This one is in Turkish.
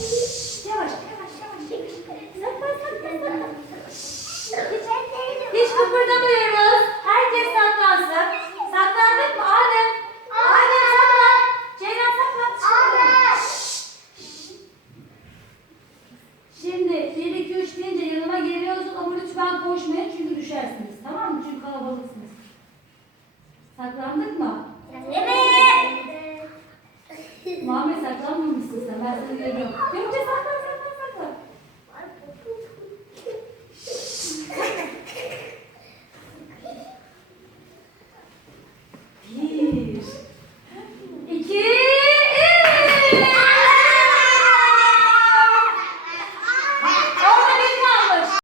Yavaş, yavaş, yavaş. Saklan, saklan, saklan. Hiç. Herkes saklansın. Saklandık mı Adem? Adem saklan. Ceylan saklan. Şimdi 1, 2, 3 deyince yanıma geliyorsun ama lütfen koşmayın çünkü düşersiniz. Tamam mı? Çünkü kalabalıksınız. Saklandık mı? Saklanmamışsın sen. Ben seni görüyorum. Gökçe saklan saklan saklan. Bir.